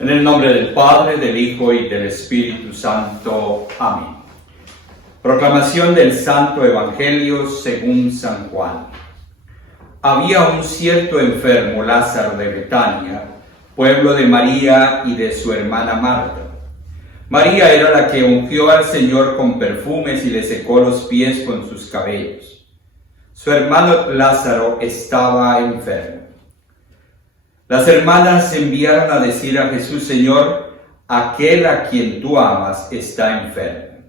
En el nombre del Padre, del Hijo y del Espíritu Santo. Amén. Proclamación del Santo Evangelio según San Juan. Había un cierto enfermo, Lázaro de Betania, pueblo de María y de su hermana Marta. María era la que ungió al Señor con perfumes y le secó los pies con sus cabellos. Su hermano Lázaro estaba enfermo. Las hermanas enviaron a decir a Jesús: Señor, aquel a quien tú amas está enfermo.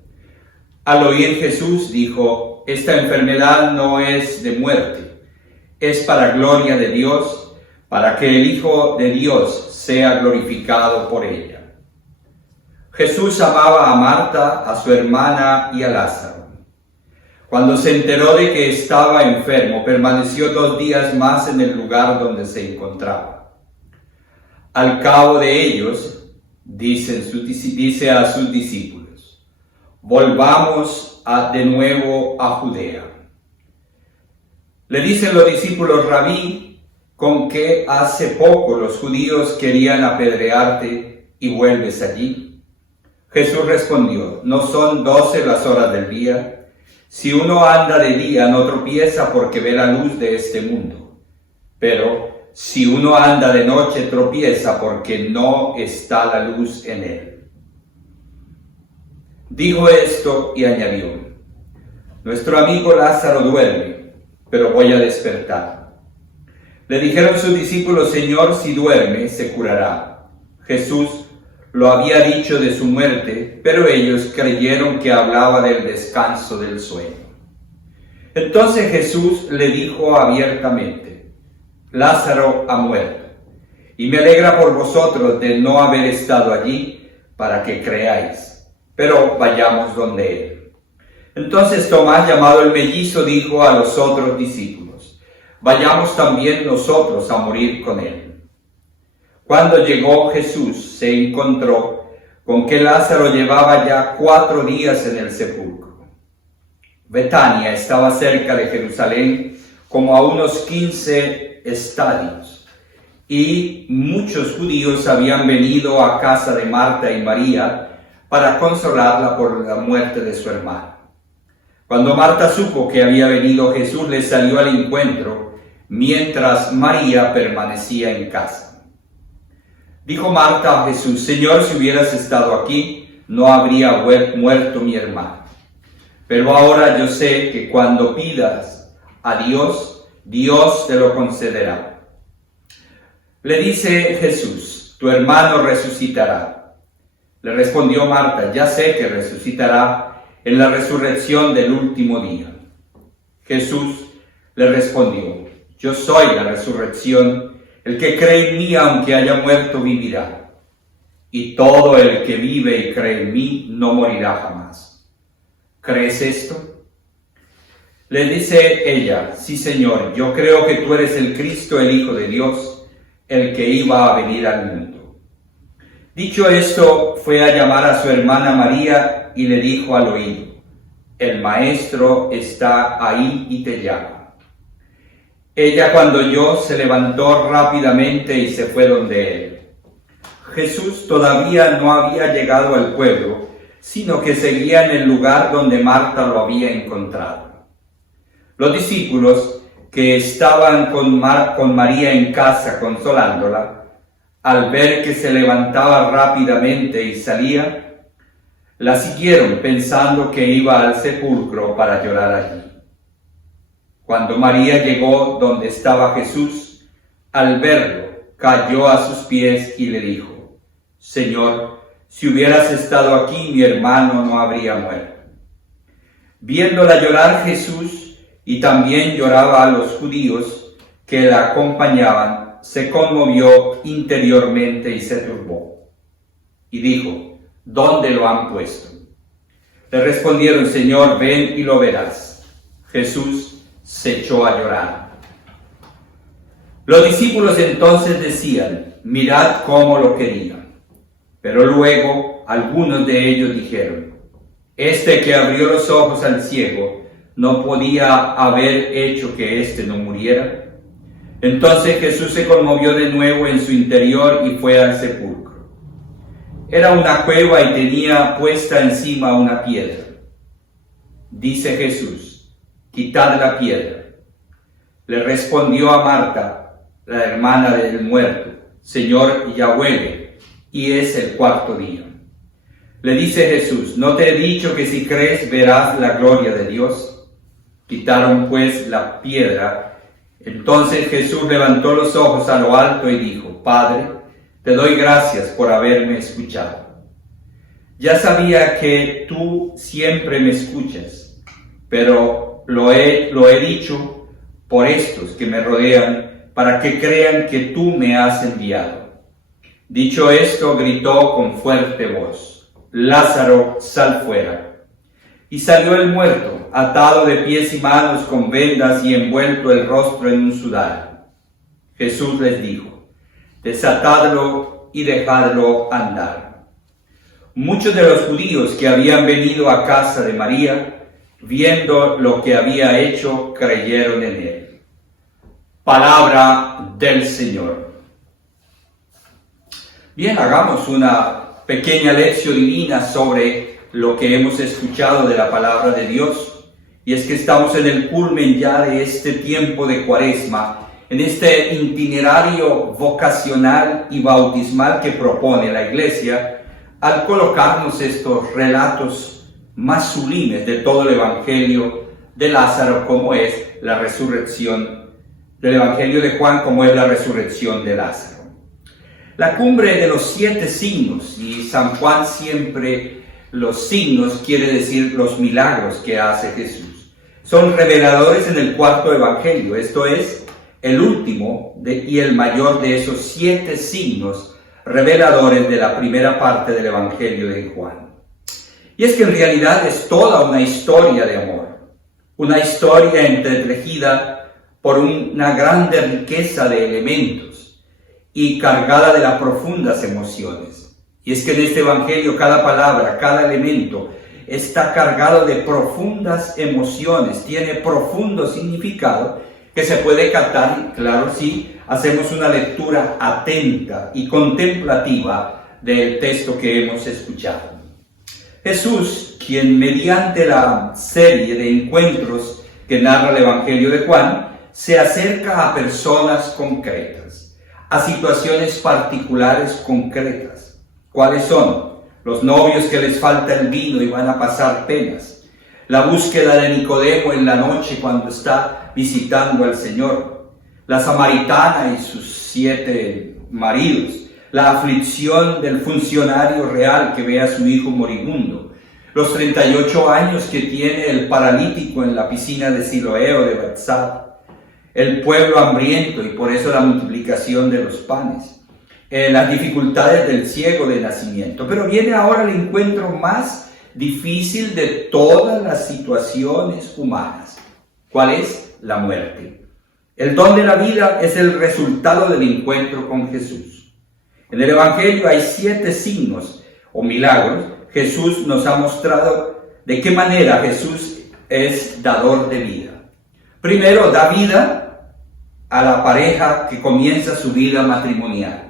Al oír Jesús dijo: esta enfermedad no es de muerte, es para gloria de Dios, para que el Hijo de Dios sea glorificado por ella. Jesús amaba a Marta, a su hermana y a Lázaro. Cuando se enteró de que estaba enfermo, permaneció 2 días más en el lugar donde se encontraba. Al cabo de ellos, dice a sus discípulos: volvamos de nuevo a Judea. Le dicen los discípulos: Rabí, ¿con qué hace poco los judíos querían apedrearte y vuelves allí? Jesús respondió: ¿no son 12 las horas del día? Si uno anda de día no tropieza porque ve la luz de este mundo. Pero si uno anda de noche tropieza porque no está la luz en él. Dijo esto y añadió: nuestro amigo Lázaro duerme, pero voy a despertar. Le dijeron sus discípulos: Señor, si duerme, se curará. Jesús lo había dicho de su muerte, pero ellos creyeron que hablaba del descanso del sueño. Entonces Jesús le dijo abiertamente: Lázaro ha muerto, y me alegra por vosotros de no haber estado allí para que creáis, pero vayamos donde él. Entonces Tomás, llamado el mellizo, dijo a los otros discípulos: vayamos también nosotros a morir con él. Cuando llegó Jesús, se encontró con que Lázaro llevaba ya 4 días en el sepulcro. Betania estaba cerca de Jerusalén, como a unos 15 estadios, y muchos judíos habían venido a casa de Marta y María para consolarla por la muerte de su hermano. Cuando Marta supo que había venido Jesús, le salió al encuentro, mientras María permanecía en casa. Dijo Marta a Jesús: Señor, si hubieras estado aquí, no habría muerto mi hermano. Pero ahora yo sé que cuando pidas a Dios, Dios te lo concederá. Le dice Jesús: tu hermano resucitará. Le respondió Marta: ya sé que resucitará en la resurrección del último día. Jesús le respondió: yo soy la resurrección. El que cree en mí, aunque haya muerto, vivirá. Y todo el que vive y cree en mí no morirá jamás. ¿Crees esto? Le dice ella: sí, Señor, yo creo que tú eres el Cristo, el Hijo de Dios, el que iba a venir al mundo. Dicho esto, fue a llamar a su hermana María y le dijo al oído: el Maestro está ahí y te llama. Ella, cuando oyó, se levantó rápidamente y se fue donde él. Jesús todavía no había llegado al pueblo, sino que seguía en el lugar donde Marta lo había encontrado. Los discípulos, que estaban con María en casa consolándola, al ver que se levantaba rápidamente y salía, la siguieron pensando que iba al sepulcro para llorar allí. Cuando María llegó donde estaba Jesús, al verlo, cayó a sus pies y le dijo: Señor, si hubieras estado aquí, mi hermano no habría muerto. Viéndola llorar Jesús, y también lloraba a los judíos que la acompañaban, se conmovió interiormente y se turbó. Y dijo: ¿dónde lo han puesto? Le respondieron: Señor, ven y lo verás. Jesús se echó a llorar. Los discípulos entonces decían: mirad cómo lo querían. Pero luego algunos de ellos dijeron: este que abrió los ojos al ciego, ¿no podía haber hecho que éste no muriera? Entonces Jesús se conmovió de nuevo en su interior y fue al sepulcro. Era una cueva y tenía puesta encima una piedra. Dice Jesús: quitad la piedra. Le respondió a Marta, la hermana del muerto: Señor, ya huele, y es el cuarto día. Le dice Jesús: ¿no te he dicho que si crees verás la gloria de Dios? Quitaron pues la piedra. Entonces Jesús levantó los ojos a lo alto y dijo: Padre, te doy gracias por haberme escuchado. Ya sabía que tú siempre me escuchas, pero lo he dicho por estos que me rodean, para que crean que tú me has enviado. Dicho esto, gritó con fuerte voz: Lázaro, sal fuera. Y salió el muerto, atado de pies y manos con vendas y envuelto el rostro en un sudario. Jesús les dijo: desatadlo y dejadlo andar. Muchos de los judíos que habían venido a casa de María, viendo lo que había hecho, creyeron en él. Palabra del Señor. Bien, hagamos una pequeña lección divina sobre lo que hemos escuchado de la palabra de Dios. Y es que estamos en el culmen ya de este tiempo de Cuaresma, en este itinerario vocacional y bautismal que propone la Iglesia, al colocarnos estos relatos más sublimes de todo el Evangelio de Lázaro, como es la resurrección del Evangelio de Juan, como es la resurrección de Lázaro. La cumbre de los 7 signos, y San Juan siempre los signos quiere decir los milagros que hace Jesús, son reveladores en el cuarto Evangelio, esto es, el último y el mayor de esos 7 signos reveladores de la primera parte del Evangelio de Juan. Y es que en realidad es toda una historia de amor, una historia entretejida por una grande riqueza de elementos y cargada de las profundas emociones. Y es que en este Evangelio cada palabra, cada elemento está cargado de profundas emociones, tiene profundo significado que se puede captar, claro, si hacemos una lectura atenta y contemplativa del texto que hemos escuchado. Jesús, quien mediante la serie de encuentros que narra el Evangelio de Juan, se acerca a personas concretas, a situaciones particulares concretas. ¿Cuáles son? Los novios que les falta el vino y van a pasar penas. La búsqueda de Nicodemo en la noche cuando está visitando al Señor. La samaritana y sus 7 maridos. La aflicción del funcionario real que ve a su hijo moribundo. Los 38 años que tiene el paralítico en la piscina de Siloé o de Bethsada. El pueblo hambriento y por eso la multiplicación de los panes. Las dificultades del ciego de nacimiento. Pero viene ahora el encuentro más difícil de todas las situaciones humanas. ¿Cuál es? La muerte. El don de la vida es el resultado del encuentro con Jesús. En el Evangelio hay 7 signos o milagros. Jesús nos ha mostrado de qué manera Jesús es dador de vida. Primero, da vida a la pareja que comienza su vida matrimonial.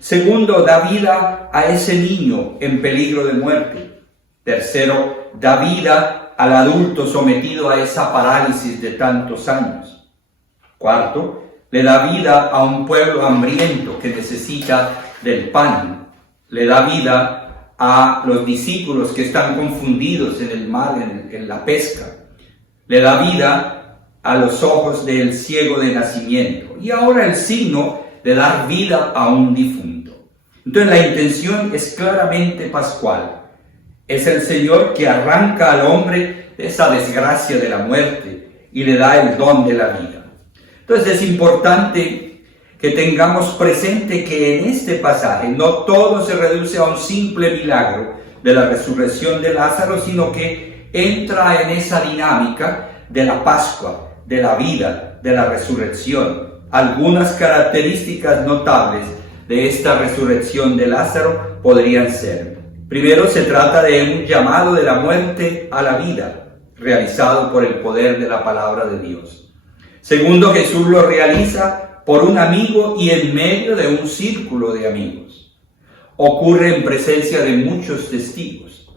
Segundo, da vida a ese niño en peligro de muerte. Tercero, da vida al adulto sometido a esa parálisis de tantos años. Cuarto, le da vida a un pueblo hambriento que necesita del pan. Le da vida a los discípulos que están confundidos en el mar, en la pesca. Le da vida a los ojos del ciego de nacimiento. Y ahora el signo de dar vida a un difunto. Entonces la intención es claramente pascual. Es el Señor que arranca al hombre de esa desgracia de la muerte y le da el don de la vida. Entonces es importante que tengamos presente que en este pasaje no todo se reduce a un simple milagro de la resurrección de Lázaro, sino que entra en esa dinámica de la Pascua, de la vida, de la resurrección. Algunas características notables de esta resurrección de Lázaro podrían ser: primero, se trata de un llamado de la muerte a la vida, realizado por el poder de la palabra de Dios. Segundo, Jesús lo realiza por un amigo y en medio de un círculo de amigos. ocurre en presencia de muchos testigos.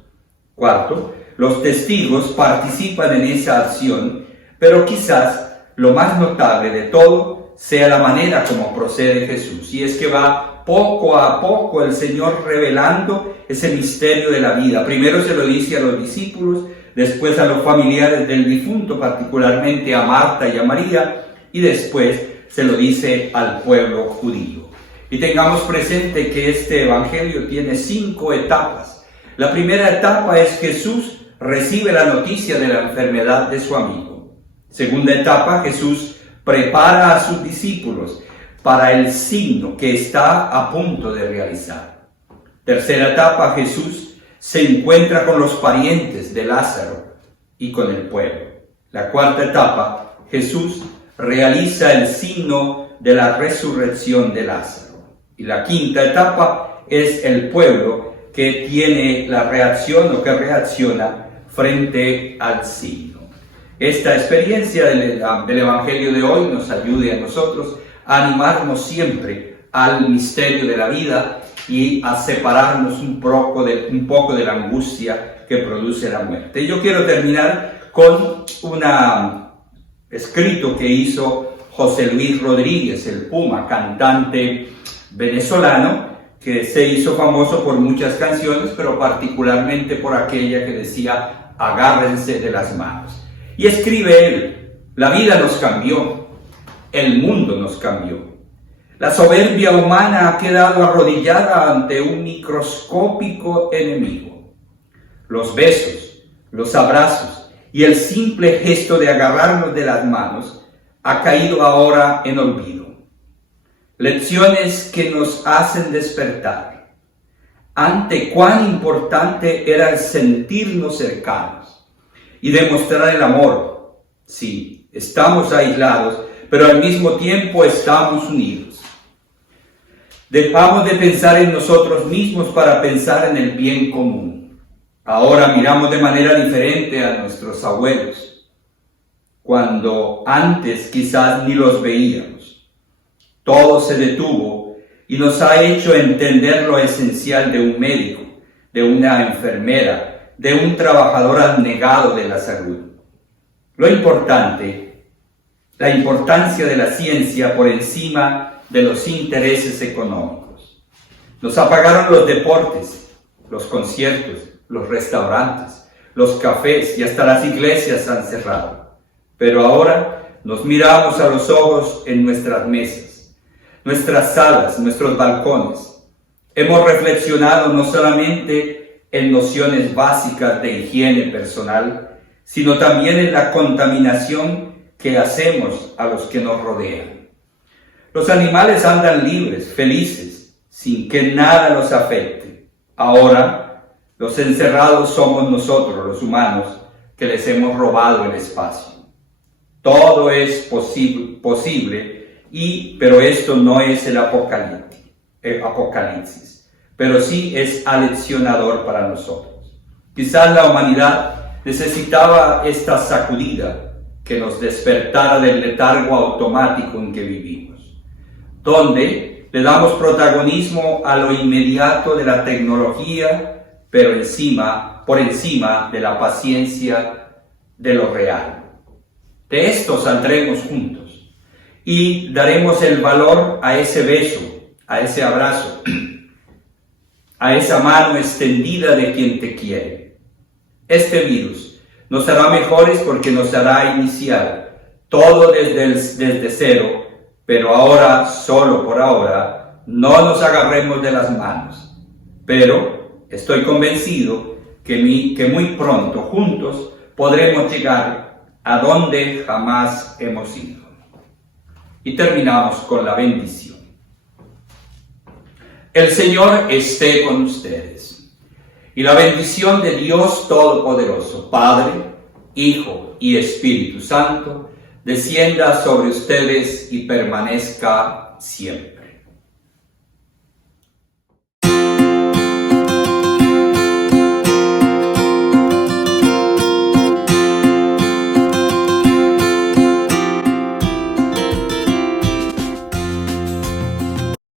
Cuarto, los testigos participan en esa acción, pero quizás lo más notable de todo sea la manera como procede Jesús. Y es que va poco a poco el Señor revelando ese misterio de la vida. Primero se lo dice a los discípulos, después a los familiares del difunto, particularmente a Marta y a María, y después se lo dice al pueblo judío. Y tengamos presente que este evangelio tiene 5 etapas. La primera etapa es Jesús recibe la noticia de la enfermedad de su amigo. Segunda etapa, Jesús prepara a sus discípulos para el signo que está a punto de realizar. Tercera etapa, Jesús se encuentra con los parientes de Lázaro y con el pueblo. La cuarta etapa, Jesús realiza el signo de la resurrección de Lázaro. Y la quinta etapa es el pueblo que tiene la reacción o que reacciona frente al signo. Esta experiencia del Evangelio de hoy nos ayude a nosotros a animarnos siempre al misterio de la vida y a separarnos un poco de la angustia que produce la muerte. Yo quiero terminar con un escrito que hizo José Luis Rodríguez, el Puma, cantante venezolano, que se hizo famoso por muchas canciones, pero particularmente por aquella que decía: agárrense de las manos. Y escribe él: la vida nos cambió, el mundo nos cambió. La soberbia humana ha quedado arrodillada ante un microscópico enemigo. Los besos, los abrazos y el simple gesto de agarrarnos de las manos ha caído ahora en olvido. Lecciones que nos hacen despertar ante cuán importante era el sentirnos cercanos y demostrar el amor. Sí, estamos aislados, pero al mismo tiempo estamos unidos. Dejamos de pensar en nosotros mismos para pensar en el bien común. Ahora miramos de manera diferente a nuestros abuelos, cuando antes quizás ni los veíamos. Todo se detuvo y nos ha hecho entender lo esencial de un médico, de una enfermera, de un trabajador abnegado de la salud. La importancia de la ciencia por encima de los intereses económicos. Nos apagaron los deportes, los conciertos, los restaurantes, los cafés y hasta las iglesias han cerrado. Pero ahora nos miramos a los ojos en nuestras mesas, nuestras salas, nuestros balcones. Hemos reflexionado no solamente en nociones básicas de higiene personal, sino también en la contaminación que hacemos a los que nos rodean. Los animales andan libres, felices, sin que nada los afecte. Ahora, los encerrados somos nosotros, los humanos, que les hemos robado el espacio. Todo es posible, pero esto no es el apocalipsis, pero sí es aleccionador para nosotros. Quizás la humanidad necesitaba esta sacudida que nos despertara del letargo automático en que vivimos, donde le damos protagonismo a lo inmediato de la tecnología, pero por encima de la paciencia de lo real. De esto saldremos juntos y daremos el valor a ese beso, a ese abrazo, a esa mano extendida de quien te quiere. Este virus nos hará mejores porque nos hará iniciar todo desde cero, pero ahora, solo por ahora, no nos agarremos de las manos. Pero estoy convencido que muy pronto juntos podremos llegar a donde jamás hemos ido. Y terminamos con la bendición. El Señor esté con ustedes. Y la bendición de Dios Todopoderoso, Padre, Hijo y Espíritu Santo, descienda sobre ustedes y permanezca siempre.